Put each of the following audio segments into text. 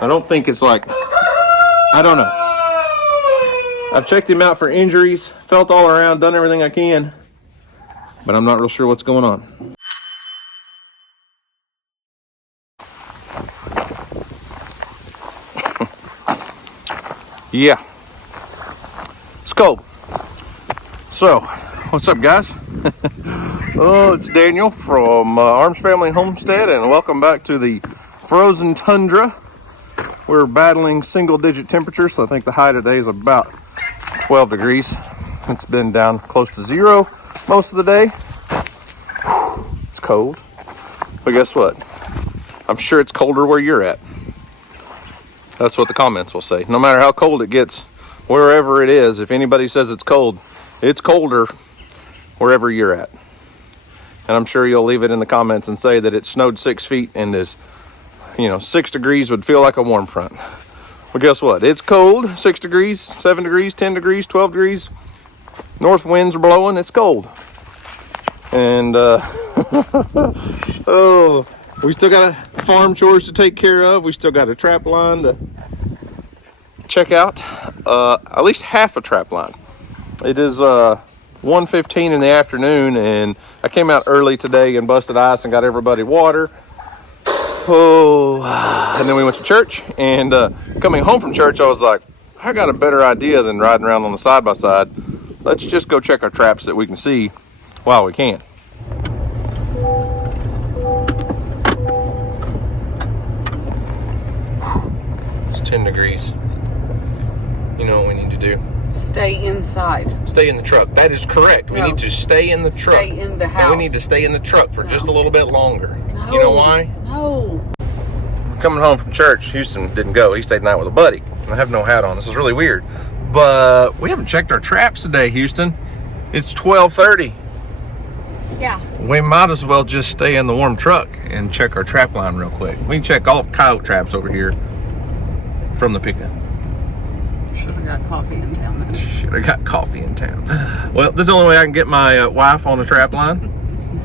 I don't think it's like, I don't know. I've checked him out for injuries, felt all around, done everything I can, but I'm not real sure what's going on. Yeah, it's cold. So, what's up, guys? Oh, it's Daniel from Arms Family Homestead, and welcome back to the frozen tundra. We're battling single-digit temperatures, so I think the high today is about 12 degrees. It's been down close to zero most of the day. It's cold, but guess what? I'm sure it's colder where you're at. That's what the comments will say. No matter how cold it gets, wherever it is, if anybody says it's cold, it's colder wherever you're at. And I'm sure you'll leave it in the comments and say that it snowed 6 feet and is, 6 degrees would feel like a warm front. But guess what? It's cold, 6 degrees, 7 degrees, 10 degrees, 12 degrees. North winds are blowing, it's cold. And, oh, we still got farm chores to take care of. We still got a trap line to check out. At least half a trap line. It is 1:15 in the afternoon, and I came out early today and busted ice and got everybody water. Oh, and then we went to church, and coming home from church, I was like, I got a better idea than riding around on the side-by-side. Let's just go check our traps that we can see while we can. It's 10 degrees. You know what we need to do? Stay inside. Stay in the truck. That is correct. We need to stay in the truck. Stay in the house. And we need to stay in the truck for just a little bit longer. No. You know why? No. We're coming home from church. Houston didn't go. He stayed the night with a buddy. I have no hat on. This is really weird. But we haven't checked our traps today, Houston. It's 12:30. Yeah. We might as well just stay in the warm truck and check our trap line real quick. We can check all coyote traps over here from the pickup. Should have got coffee in town then. Should have got coffee in town. Well, this is the only way I can get my wife on the trap line,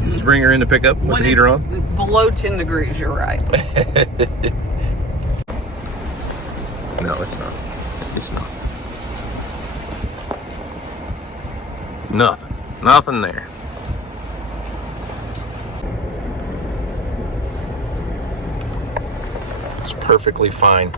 is to bring her in to pick up with the heater on. Below 10 degrees, you're right. No, it's not. It's not. Nothing. Nothing there. It's perfectly fine.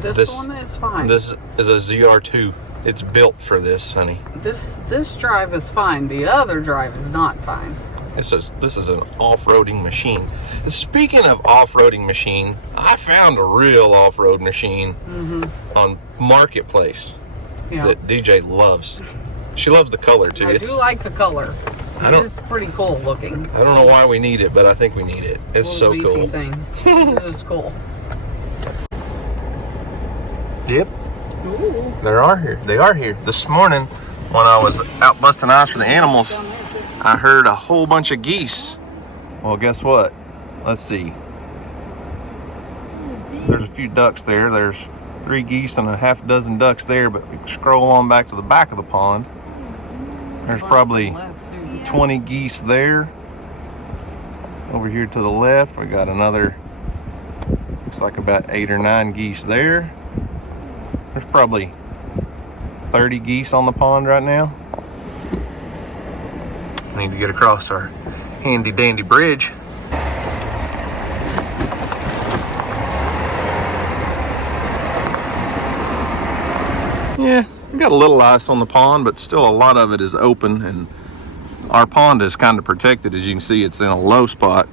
This one is fine. This is a ZR2. It's built for this, honey. This drive is fine. The other drive is not fine. This is an off-roading machine. And speaking of off-roading machine, I found a real off-road machine on Marketplace that DJ loves. She loves the color too. I do like the color. It's pretty cool looking. I don't know why we need it, but I think we need it. It's so cool. Thing. It is cool. Yep. Ooh. They are here. This morning, when I was out busting ice for the animals, I heard a whole bunch of geese. Well, guess what? Let's see. There's a few ducks there. There's 3 geese and a half dozen ducks there, but we scroll on back to the back of the pond. There's probably 20 geese there. Over here to the left, we got another, looks like about 8 or 9 geese there. There's probably 30 geese on the pond right now. Need to get across our handy dandy bridge. Yeah, we got a little ice on the pond, but still a lot of it is open, and our pond is kind of protected. As you can see, it's in a low spot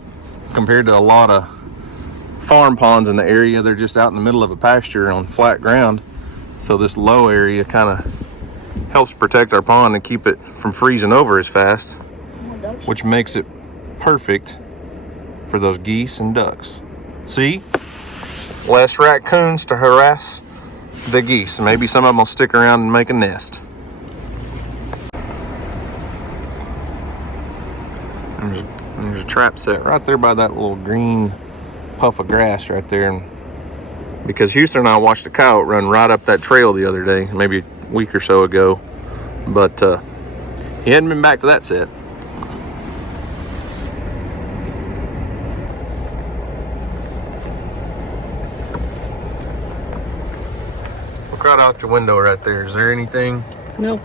compared to a lot of farm ponds in the area. They're just out in the middle of a pasture on flat ground. So this low area kind of helps protect our pond and keep it from freezing over as fast, which makes it perfect for those geese and ducks. See? Less raccoons to harass the geese. Maybe some of them will stick around and make a nest. There's a trap set right there by that little green puff of grass right there. And because Houston and I watched a coyote run right up that trail the other day, maybe a week or so ago, but he hadn't been back to that set. out your window right there. Is there anything? No.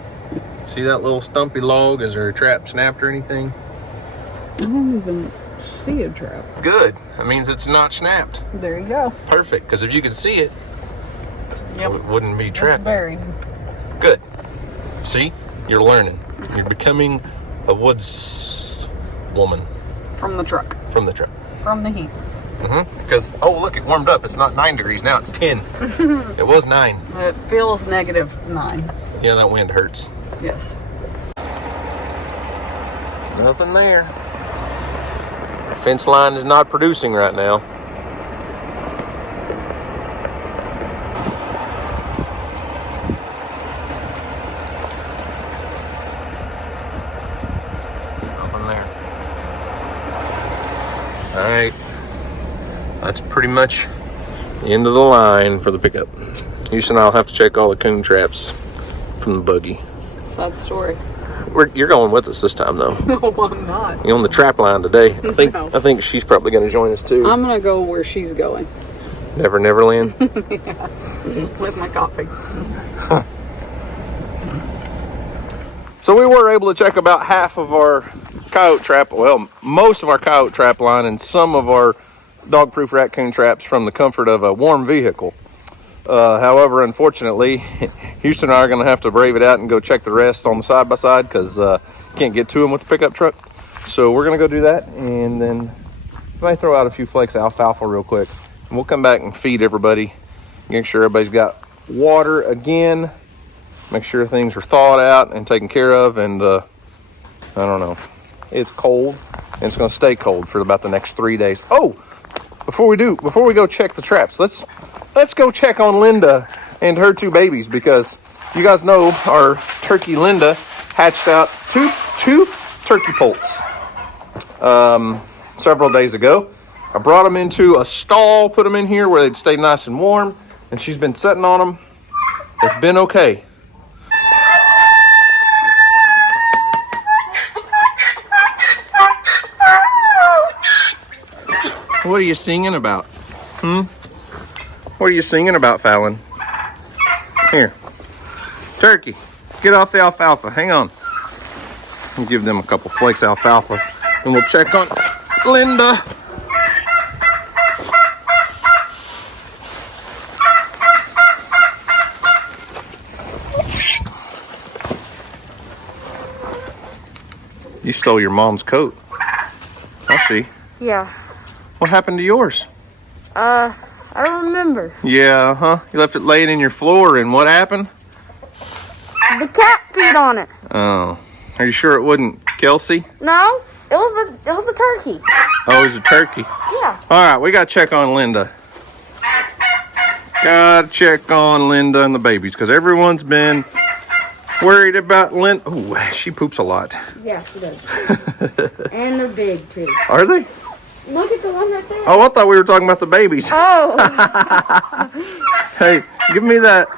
See that little stumpy log? Is there a trap snapped or anything? I don't even see a trap. Good. That means it's not snapped. There you go. Perfect. Because if you could see it, Yep. it wouldn't be trapped. It's buried. Good. See? You're learning. You're becoming a woods woman. From the truck. From the truck. From the heat. Because, oh, look, it warmed up. It's not 9 degrees now. It's 10. It was 9. It feels -9. Yeah, that wind hurts. Yes. Nothing there. Our fence line is not producing right now. Nothing there. All right. That's pretty much the end of the line for the pickup. Houston and I'll have to check all the coon traps from the buggy. Sad story. You're going with us this time, though. No, I'm not. You're on the trap line today. No. I think she's probably going to join us too. I'm going to go where she's going. Never Neverland. Yeah. With my coffee. So we were able to check about half of our coyote trap, well, most of our coyote trap line and some of our dog-proof raccoon traps from the comfort of a warm vehicle. However, unfortunately, Houston and I are going to have to brave it out and go check the rest on the side-by-side because can't get to them with the pickup truck. So we're going to go do that, and then I might throw out a few flakes of alfalfa real quick. And we'll come back and feed everybody, make sure everybody's got water again, make sure things are thawed out and taken care of, and I don't know. It's cold, and it's going to stay cold for about the next 3 days. Oh, before we go check the traps, let's go check on Linda and her 2 babies, because you guys know our turkey Linda hatched out two turkey poults several days ago. I brought them into a stall, put them in here where they'd stay nice and warm, and she's been sitting on them. It's been okay. What are you singing about? What are you singing about, Fallon? Here. Turkey, get off the alfalfa. Hang on. I'll give them a couple flakes of alfalfa, and we'll check on Linda. You stole your mom's coat. I see. Yeah. What happened to yours? I don't remember. Yeah, huh? You left it laying in your floor, and what happened? The cat peed on it. Oh. Are you sure it wasn't Kelsey? No, it was the turkey. Oh, it was a turkey. Yeah. All right, we got to check on Linda. Got to check on Linda and the babies, because everyone's been worried about Linda. Oh, she poops a lot. Yeah, she does. And they're big, too. Are they? Look at the one right there. Oh, I thought we were talking about the babies. Oh. Hey, give me that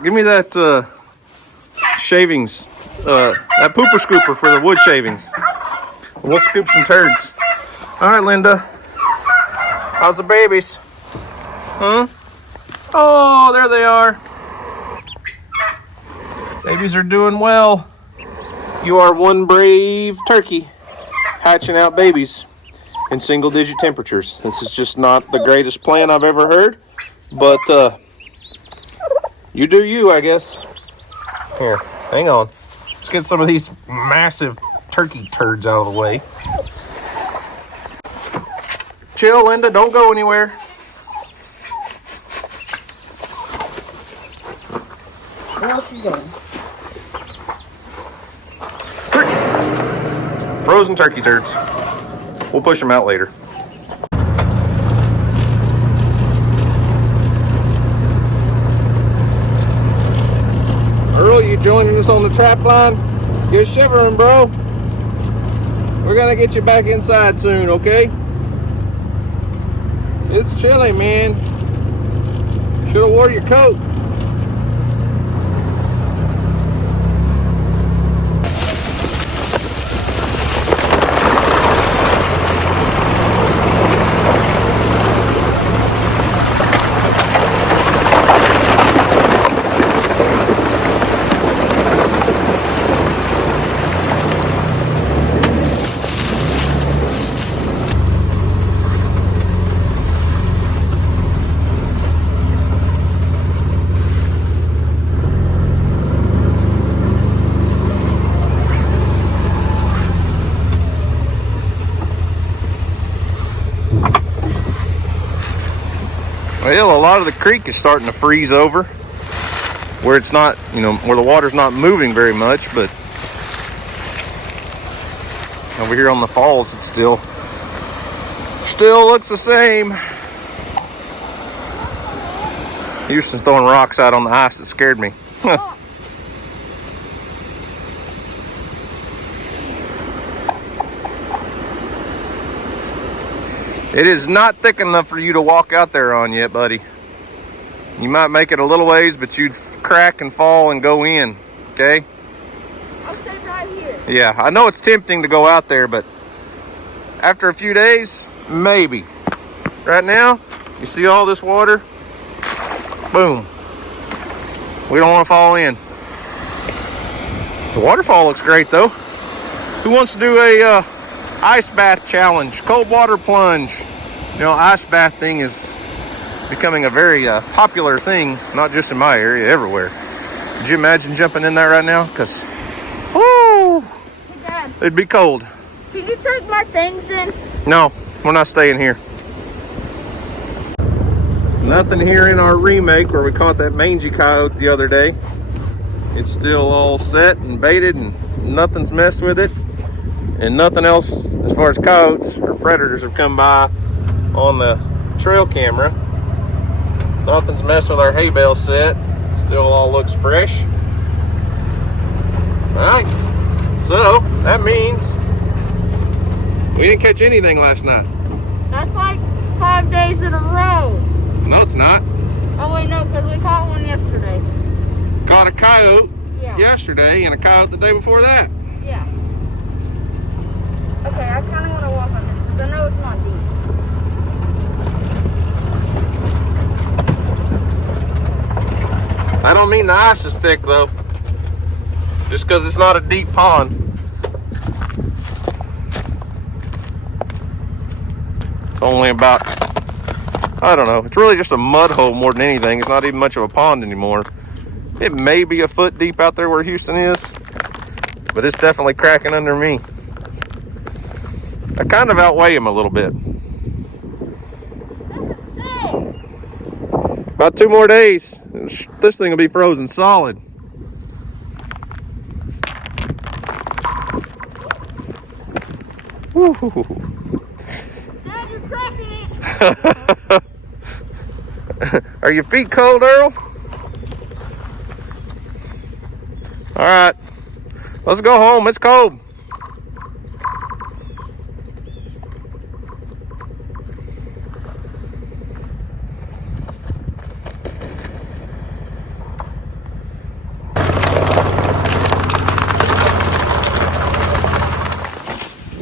shavings, that pooper scooper for the wood shavings. We'll scoop some turds. All right, Linda. How's the babies? Huh? Oh, there they are. Babies are doing well. You are one brave turkey hatching out babies in single-digit temperatures. This is just not the greatest plan I've ever heard, but you do you, I guess. Here, hang on. Let's get some of these massive turkey turds out of the way. Chill, Linda. Don't go anywhere. Where else you going? Frozen turkey turds. We'll push them out later. Earl, you joining us on the trap line? You're shivering, bro. We're gonna get you back inside soon, okay? It's chilly, man. Should have wore your coat. Well, a lot of the creek is starting to freeze over where it's not, where the water's not moving very much, but over here on the falls, it still looks the same. Houston's throwing rocks out on the ice that scared me. It is not thick enough for you to walk out there on yet, buddy. You might make it a little ways, but you'd crack and fall and go in, okay? I'll stay right here. Yeah, I know it's tempting to go out there, but after a few days, maybe. Right now, you see all this water? Boom. We don't want to fall in. The waterfall looks great, though. Who wants to do a ice bath challenge? Cold water plunge. Ice bath thing is becoming a very popular thing, not just in my area, everywhere. Could you imagine jumping in there right now? Because, whoo, Hey, Dad, it'd be cold. can you take my things in? No, we're not staying here. Nothing here in our remake where we caught that mangy coyote the other day. It's still all set and baited and nothing's messed with it. And nothing else as far as coyotes or predators have come by on the trail camera. Nothing's messed with our hay bale set. Still all looks fresh. Alright, so that means we didn't catch anything last night. That's like 5 days in a row. No, it's not. Oh, wait, no, because we caught one yesterday. Caught a coyote Yeah. yesterday and a coyote the day before that. Yeah. Okay, I kind of want to walk on this because I know it's not deep. I don't mean the ice is thick though. Just because it's not a deep pond. It's only about, I don't know, it's really just a mud hole more than anything. It's not even much of a pond anymore. It may be a foot deep out there where Houston is, but it's definitely cracking under me. I kind of outweigh him a little bit. This is sick. About 2 more days, this thing will be frozen solid. Woo. Dad, you're cracking it. Are your feet cold, Earl? All right, let's go home. It's cold.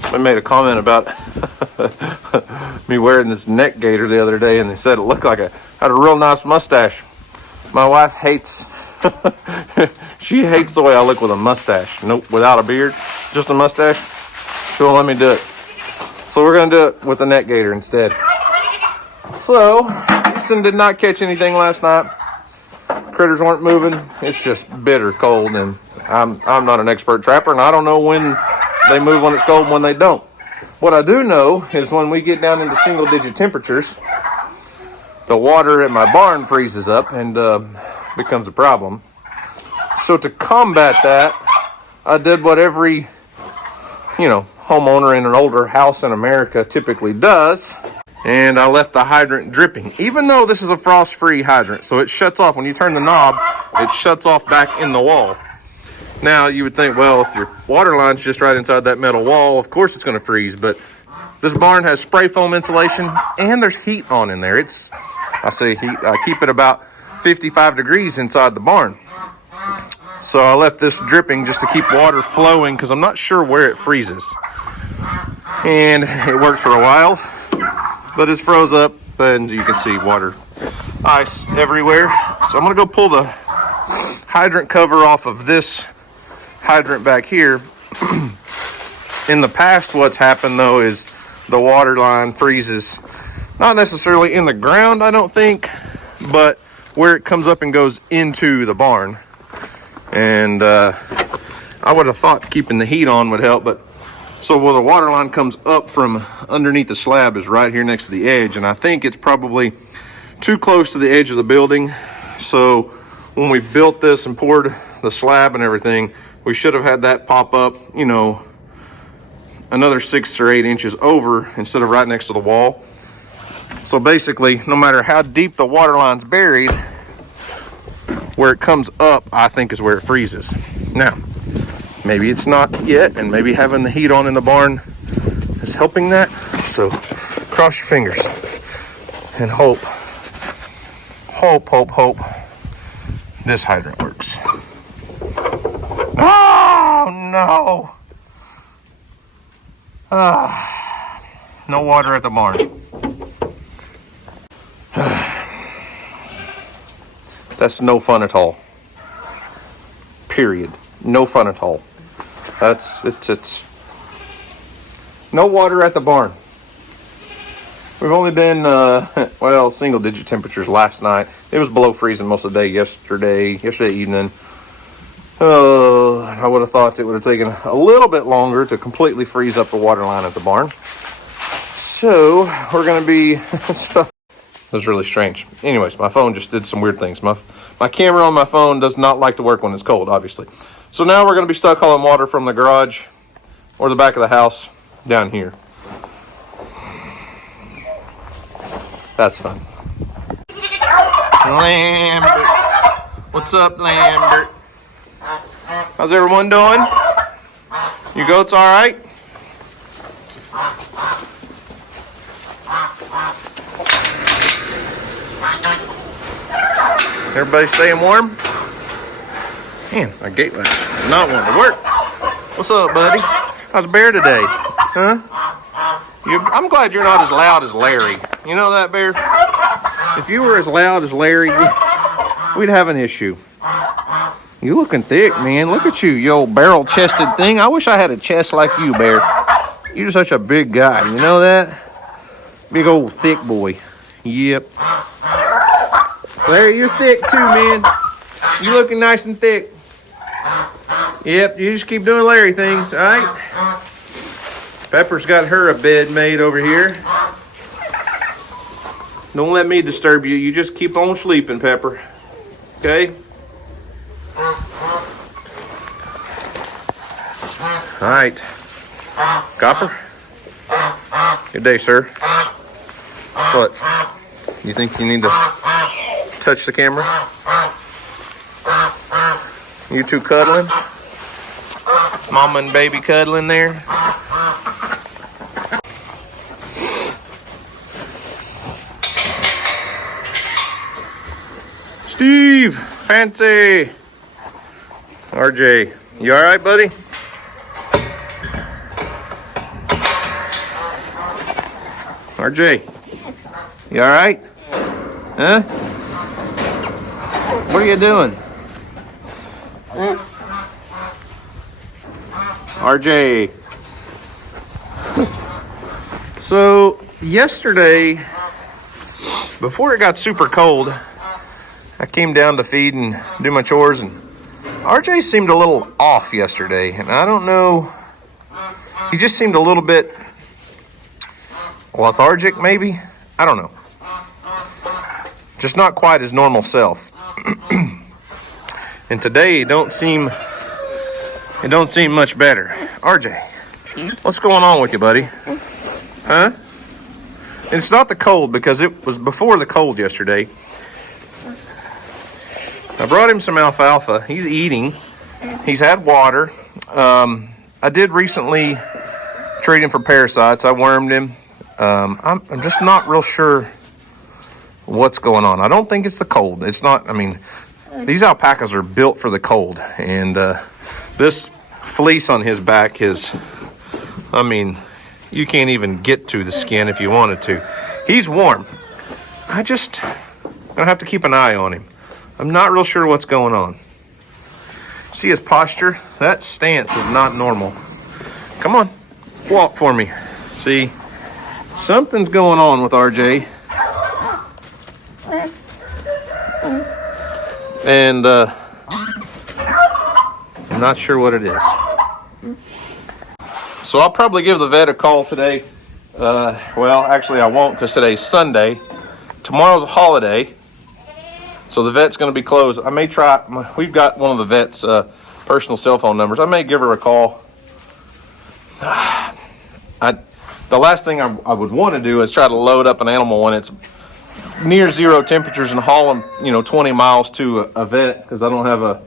Somebody made a comment about me wearing this neck gaiter the other day, and they said it looked like I had a real nice mustache. My wife hates, she hates the way I look with a mustache. Nope, without a beard, just a mustache. She won't let me do it. So we're gonna do it with the neck gaiter instead. So, Houston did not catch anything last night. Critters weren't moving. It's just bitter cold, and I'm not an expert trapper, and I don't know when they move when it's cold and when they don't. What I do know is when we get down into single-digit temperatures, the water at my barn freezes up and becomes a problem. So to combat that, I did what every, homeowner in an older house in America typically does, and I left the hydrant dripping. Even though this is a frost-free hydrant, so it shuts off. When you turn the knob, it shuts off back in the wall. Now, you would think, well, if your water line's just right inside that metal wall, of course it's going to freeze, but this barn has spray foam insulation, and there's heat on in there. I say heat, I keep it about 55 degrees inside the barn. So I left this dripping just to keep water flowing because I'm not sure where it freezes. And it worked for a while, but it's froze up, and you can see water, ice everywhere. So I'm going to go pull the hydrant cover off of this hydrant back here. In the past, what's happened though is the water line freezes, not necessarily in the ground, I don't think, but where it comes up and goes into the barn. And I would have thought keeping the heat on would help, but so where the water line comes up from underneath the slab is right here next to the edge, and I think it's probably too close to the edge of the building. So when we built this and poured the slab and everything, we should have had that pop up, you know, another 6 or 8 inches over instead of right next to the wall. So basically, no matter how deep the water line's buried, where it comes up, I think is where it freezes. Now, maybe it's not yet, and maybe having the heat on in the barn is helping that. So cross your fingers and hope this hydrant works. Oh no! No water at the barn. That's no fun at all. Period. No fun at all. It's no water at the barn. We've only been, well, single digit temperatures last night. It was below freezing most of the day yesterday evening. I would have thought it would have taken a little bit longer to completely freeze up the water line at the barn. So we're going to be stuff. That was really strange. Anyways, my phone just did some weird things. My camera on my phone does not like to work when it's cold, obviously. So now we're going to be stuck hauling water from the garage or the back of the house down here. That's fun. Lambert. What's up, Lambert? How's everyone doing? Your goats all right? Everybody staying warm? Man, my gate light is not wanting to work. What's up, buddy? How's Bear today? Huh? I'm glad you're not as loud as Larry. You know that, Bear? If you were as loud as Larry, we'd have an issue. You looking thick, man. Look at you, you old barrel-chested thing. I wish I had a chest like you, Bear. You're such a big guy. You know that? Big old thick boy. Yep. Larry, you're thick too, man. You looking nice and thick. Yep, you just keep doing Larry things, all right? Pepper's got her a bed made over here. Don't let me disturb you. You just keep on sleeping, Pepper. Okay? All right. Copper? Good day, sir. What? You think you need to touch the camera? You two cuddling? Mama and baby cuddling there? Steve, Fancy, RJ, you all right, buddy? RJ, you all right? Huh? What are you doing? RJ. So yesterday, before it got super cold, I came down to feed and do my chores, and RJ seemed a little off yesterday, and I don't know, he just seemed a little bit lethargic maybe, I don't know, just not quite his normal self. And today it don't seem much better. RJ, what's going on with you, buddy? Huh? And it's not the cold, because it was before the cold yesterday. I brought him some alfalfa. He's eating. He's had water. I did recently treat him for parasites. I wormed him. I'm just not real sure what's going on. I don't think it's the cold. It's not, I mean, these alpacas are built for the cold. And this fleece on his back is, I mean, you can't even get to the skin if you wanted to. He's warm. I'm gonna have to keep an eye on him. I'm not real sure what's going on. See his posture? That stance is not normal. Come on, walk for me. See, something's going on with RJ. And I'm not sure what it is. So I'll probably give the vet a call today. Well, actually I won't, because today's Sunday. tomorrow's a holiday, so the vet's going to be closed. I may try. We've got one of the vet's personal cell phone numbers. I may give her a call. The last thing I would want to do is try to load up an animal when it's near 0 temperatures and haul them, 20 miles to a vet, because I don't have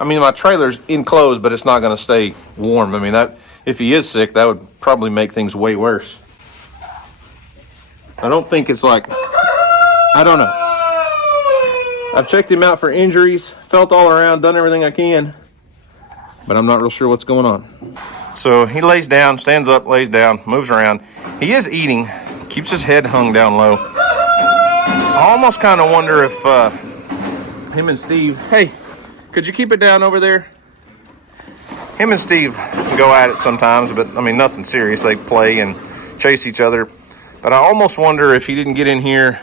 my trailer's enclosed, but it's not going to stay warm. I mean, that if he is sick, that would probably make things way worse. I don't think it's like, I don't know. I've checked him out for injuries, felt all around, done everything I can, but I'm not real sure what's going on. So he lays down, stands up, lays down, moves around. He is eating, keeps his head hung down low. I almost kind of wonder if him and Steve, hey, could you keep it down over there? Him and Steve go at it sometimes, but I mean, nothing serious. They play and chase each other. But I almost wonder if he didn't get in here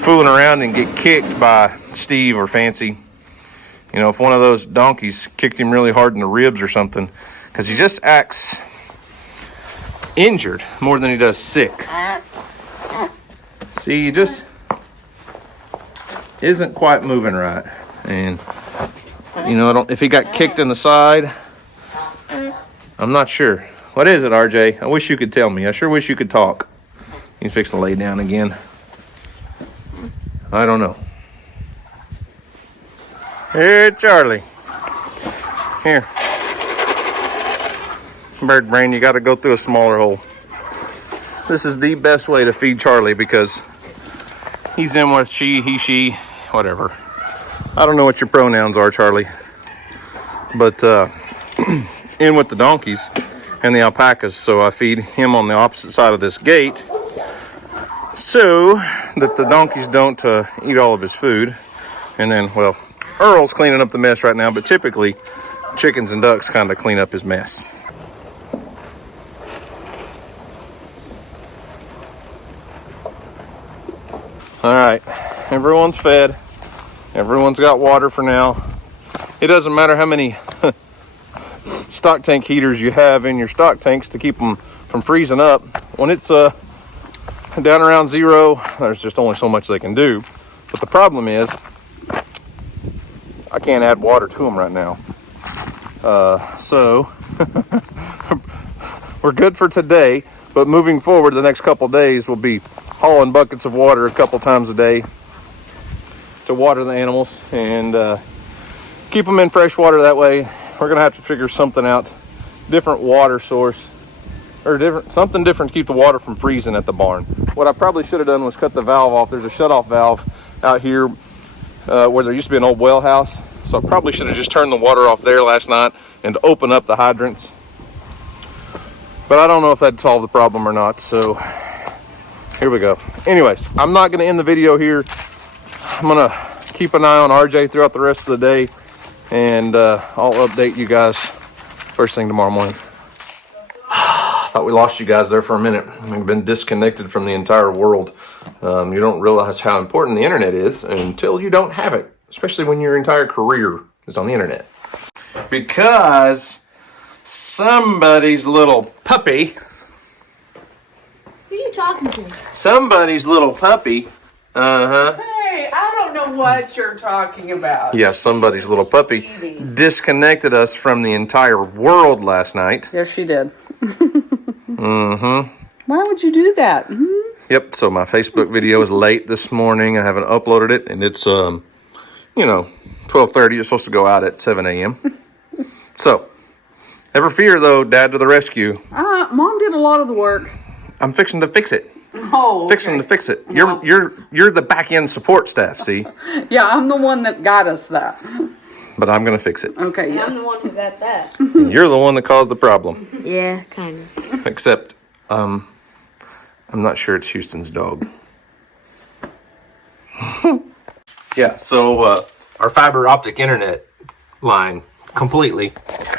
fooling around and get kicked by Steve or Fancy. If one of those donkeys kicked him really hard in the ribs or something, because he just acts injured more than he does sick. See, he just isn't quite moving right. And, if he got kicked in the side, I'm not sure. What is it, RJ? I wish you could tell me. I sure wish you could talk. He's fixing to lay down again. I don't know. Here, Charlie. Here. Bird brain, you got to go through a smaller hole. This is the best way to feed Charlie because he's in with she, he, she, whatever. I don't know what your pronouns are, Charlie. But in with the donkeys and the alpacas, so I feed him on the opposite side of this gate so that the donkeys don't eat all of his food. And then, well, Earl's cleaning up the mess right now, but typically chickens and ducks kind of clean up his mess. All right, everyone's fed. Everyone's got water for now. It doesn't matter how many stock tank heaters you have in your stock tanks to keep them from freezing up. When it's down around 0, there's just only so much they can do. But the problem is, I can't add water to them right now. So we're good for today, but moving forward, the next couple days we'll be hauling buckets of water a couple times a day to water the animals and keep them in fresh water. That way we're gonna have to figure something out, different water source or something different to keep the water from freezing at the barn. What I probably should have done was cut the valve off. There's a shutoff valve out here where there used to be an old well house, so I probably should have just turned the water off there last night and opened up the hydrants, but I don't know if that'd solve the problem or not, so here we go. Anyways, I'm not going to end the video here. I'm going to keep an eye on RJ throughout the rest of the day, and I'll update you guys first thing tomorrow morning. Thought we lost you guys there for a minute. We've been disconnected from the entire world. You don't realize how important the internet is until you don't have it, especially when your entire career is on the internet. Because somebody's little puppy... Who are you talking to? Somebody's little puppy. Hey, I don't know what you're talking about. Yeah, somebody's little puppy disconnected us from the entire world last night. Yes, she did. Why would you do that? Yep, so my Facebook video is late this morning. I haven't uploaded it, and it's, 12:30. It's supposed to go out at 7 a.m. So, never fear, though, Dad to the rescue. Mom did a lot of the work. I'm fixing to fix it. Oh, okay. Fixing to fix it. You're the back end support staff. See? Yeah, I'm the one that got us that. But I'm gonna fix it. Okay. Yes. I'm the one who got that. You're the one that caused the problem. Yeah, kind of. Except, I'm not sure it's Houston's dog. Yeah. So our fiber optic internet line completely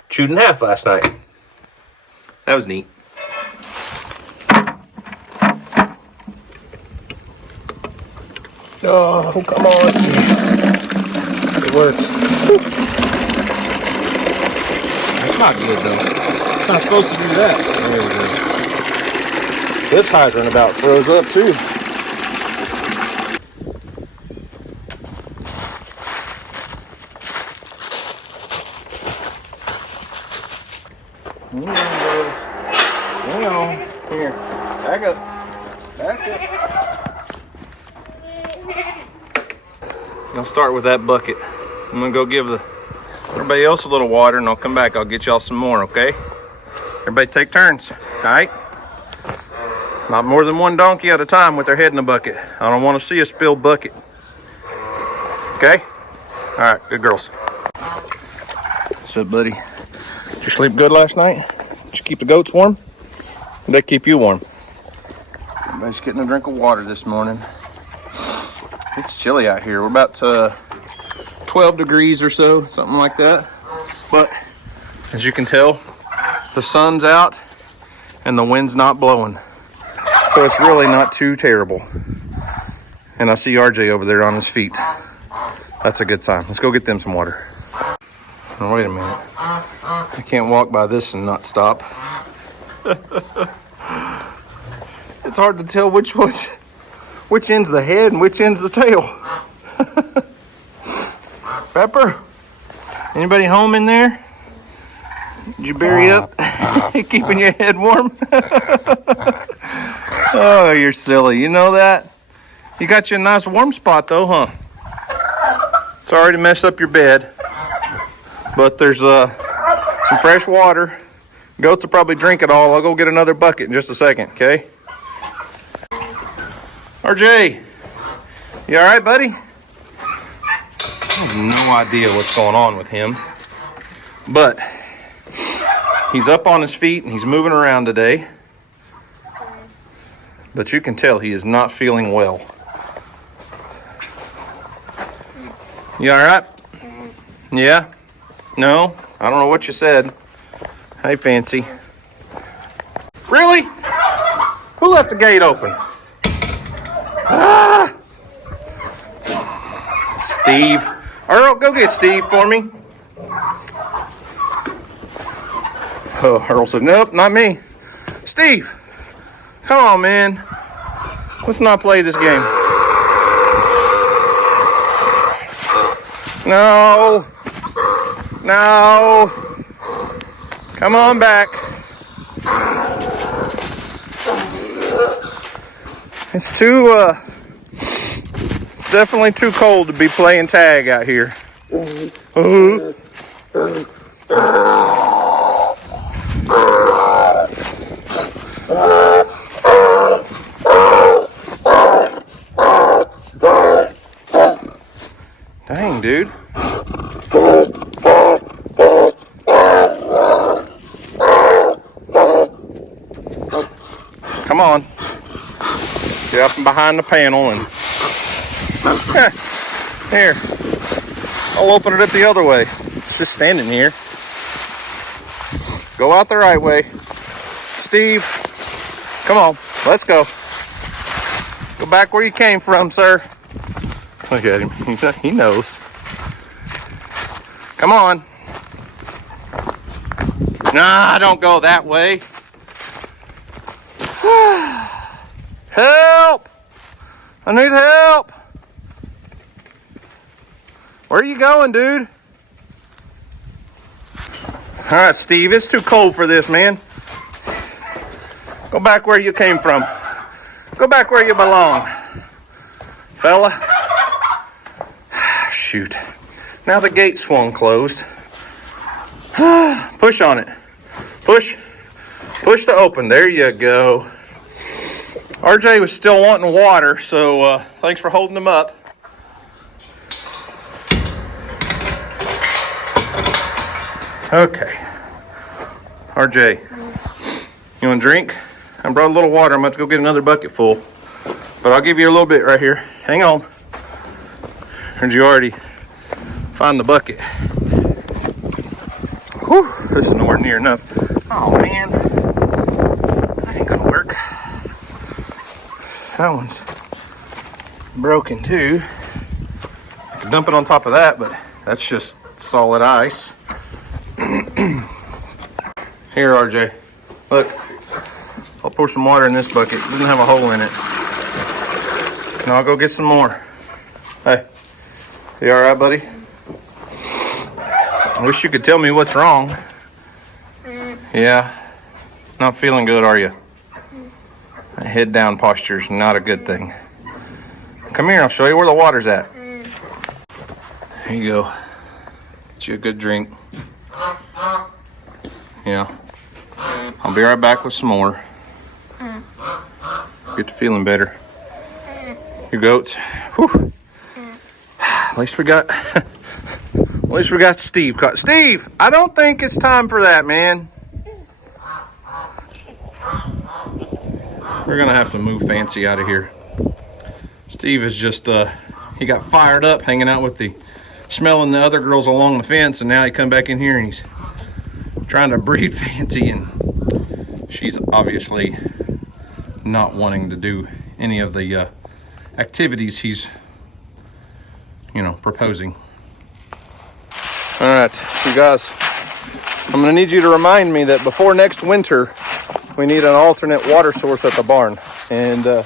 chewed in half last night. That was neat. Oh, come on. It works. It's not good, though. It's not supposed to do that. There we go. This hydrant about froze up, too. Hang on, girls. Hang on. Here. Back up. Back up. I'll start with that bucket. I'm gonna go give everybody else a little water, and I'll come back. I'll get y'all some more, okay? Everybody take turns, all right? Not more than one donkey at a time with their head in the bucket. I don't want to see a spilled bucket. Okay? All right, good girls. What's up, buddy? Did you sleep good last night? Did you keep the goats warm? Did they keep you warm? Everybody's getting a drink of water this morning. It's chilly out here. We're about 12 degrees or so, something like that. But as you can tell, the sun's out and the wind's not blowing. So it's really not too terrible. And I see RJ over there on his feet. That's a good sign. Let's go get them some water. Oh, wait a minute. I can't walk by this and not stop. It's hard to tell which end's the head and which end's the tail. Pepper, anybody home in there? Did you bury up? Keeping your head warm? Oh, you're silly. You know that? You got you a nice warm spot though, huh? It's already messed up your bed. But there's some fresh water. Goats will probably drink it all. I'll go get another bucket in just a second, okay? RJ, you all right, buddy? I have no idea what's going on with him. But he's up on his feet and he's moving around today. But you can tell he is not feeling well. You all right? Yeah? No? I don't know what you said. Hey, Fancy. Really? Who left the gate open? Ah! Steve. Earl, go get Steve for me. Oh, Earl said, nope, not me. Steve, come on, man. Let's not play this game. No. No. Come on back. It's definitely too cold to be playing tag out here. Dang, dude. Come on. Get up from behind the panel and... Here. I'll open it up the other way. It's just standing here. Go out the right way. Steve, come on. Let's go. Go back where you came from, sir. Look at him. He knows. Come on. Nah, don't go that way. Help! I need help! Where are you going, dude? All right, Steve, it's too cold for this, man. Go back where you came from. Go back where you belong, fella. Shoot. Now the gate swung closed. Push on it. Push. Push to open. There you go. RJ was still wanting water, so thanks for holding him up. Okay. RJ, you want a drink? I brought a little water. I'm about to go get another bucket full. But I'll give you a little bit right here. Hang on. Or did you already find the bucket? Whew, this is nowhere near enough. Oh, man. That ain't gonna work. That one's broken, too. I could dump it on top of that, but that's just solid ice. Here, RJ. Look. I'll pour some water in this bucket. It doesn't have a hole in it. Now I'll go get some more. Hey. You alright, buddy? I wish you could tell me what's wrong. Yeah, not feeling good, are you? Head down posture is not a good thing. Come here, I'll show you where the water's at. Here you go. Get you a good drink. Yeah. I'll be right back with some more. Get to feeling better. Your goats. Whew. At least we got Steve caught. Steve, I don't think it's time for that, man. We're gonna have to move Fancy out of here. Steve is just he got fired up hanging out with smelling the other girls along the fence, and now he come back in here and he's trying to breed Fancy, and she's obviously not wanting to do any of the activities he's proposing. All right, you guys, I'm gonna need you to remind me that before next winter we need an alternate water source at the barn. And I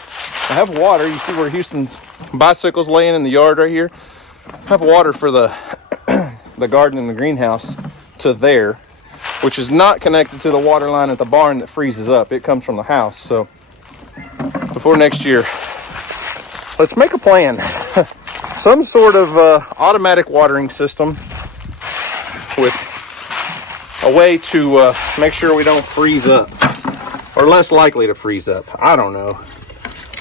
have water. You see where Houston's bicycle's laying in the yard right here? I have water for the garden and the greenhouse to there, which is not connected to the water line at the barn that freezes up. It comes from the house. So before next year, let's make a plan. Some sort of automatic watering system with a way to make sure we don't freeze up, or less likely to freeze up. I don't know.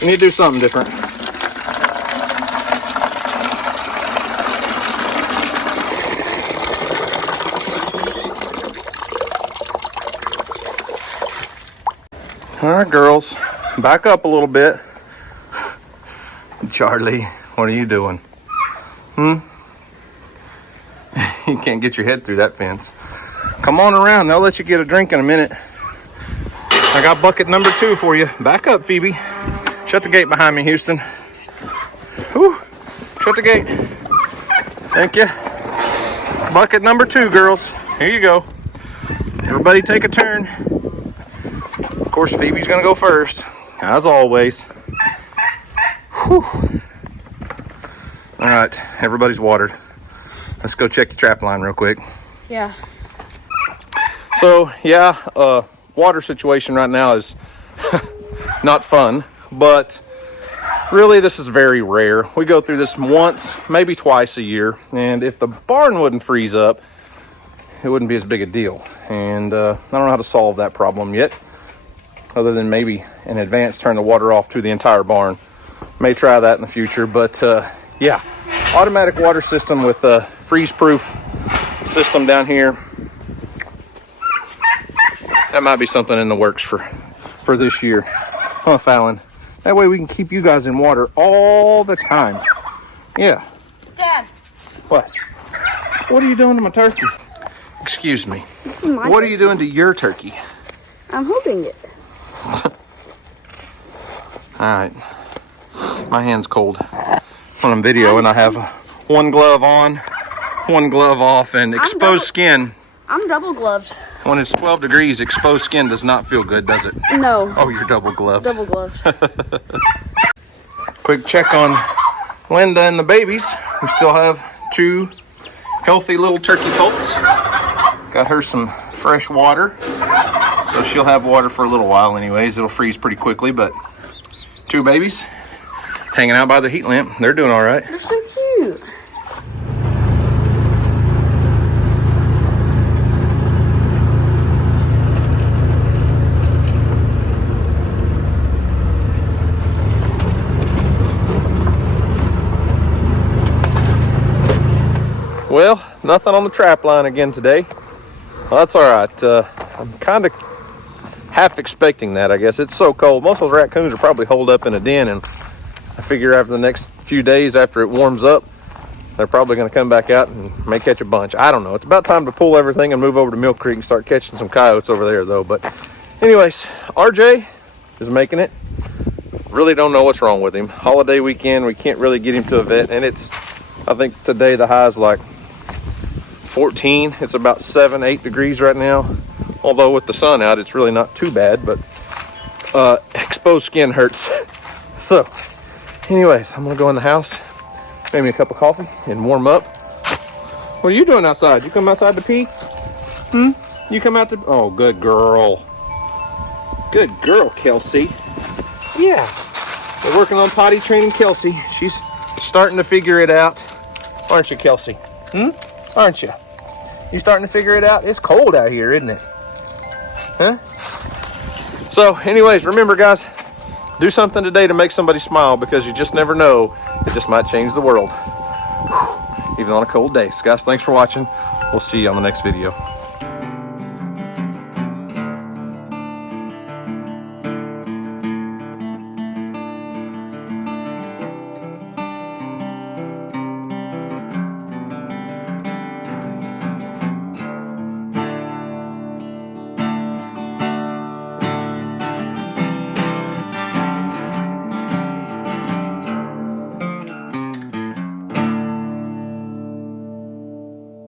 We need to do something different. All right, girls, back up a little bit. Charlie, what are you doing? You can't get your head through that fence. Come on around. They'll let you get a drink in a minute. I got bucket number 2 for you. Back up, Phoebe. Shut the gate behind me, Houston. Whew. Shut the gate. Thank you. Bucket number 2, girls. Here you go. Everybody take a turn. Of course, Phoebe's gonna go first, as always. Whew. All right, everybody's watered. Let's go check the trap line real quick. Yeah. So, yeah, water situation right now is not fun, but really this is very rare. We go through this once, maybe twice a year, and if the barn wouldn't freeze up, it wouldn't be as big a deal. And I don't know how to solve that problem yet, other than maybe in advance turn the water off to the entire barn. May try that in the future, but yeah, automatic water system with a freeze-proof system down here. That might be something in the works for this year. Huh, Fallon? That way we can keep you guys in water all the time. Yeah. Dad. What? What are you doing to my turkey? Excuse me. This is my What are you doing to your turkey? I'm holding it. Alright. My hand's cold. When I'm videoing, I have one glove on, one glove off, and exposed skin. I'm double gloved. When it's 12 degrees, exposed skin does not feel good, does it? No. Oh, you're double gloved. Double gloved. Quick check on Linda and the babies. We still have 2 healthy little turkey colts. Got her some fresh water. So she'll have water for a little while anyways. It'll freeze pretty quickly, but 2 babies hanging out by the heat lamp. They're doing all right. They're so cute. Well, nothing on the trap line again today. Well, that's all right. I'm kind of half expecting that, I guess. It's so cold. Most of those raccoons are probably holed up in a den, and I figure after the next few days, after it warms up, they're probably going to come back out and may catch a bunch. I don't know. It's about time to pull everything and move over to Mill Creek and start catching some coyotes over there, though. But anyways, RJ is making it. Really don't know what's wrong with him. Holiday weekend, we can't really get him to a vet, and it's, I think today the high is like 14. It's about 7-8 degrees right now. Although with the sun out, it's really not too bad, but exposed skin hurts. So anyways, I'm gonna go in the house, make me a cup of coffee and warm up. What are you doing outside? You come outside to pee? You You come out to, oh, good girl. Good girl, Kelsey. Yeah. We're working on potty training Kelsey. She's starting to figure it out. Aren't you, Kelsey? Aren't you? You starting to figure it out? It's cold out here, isn't it? Huh? So, anyways, remember, guys, do something today to make somebody smile, because you just never know. It just might change the world. Whew. Even on a cold day. So, guys, thanks for watching. We'll see you on the next video.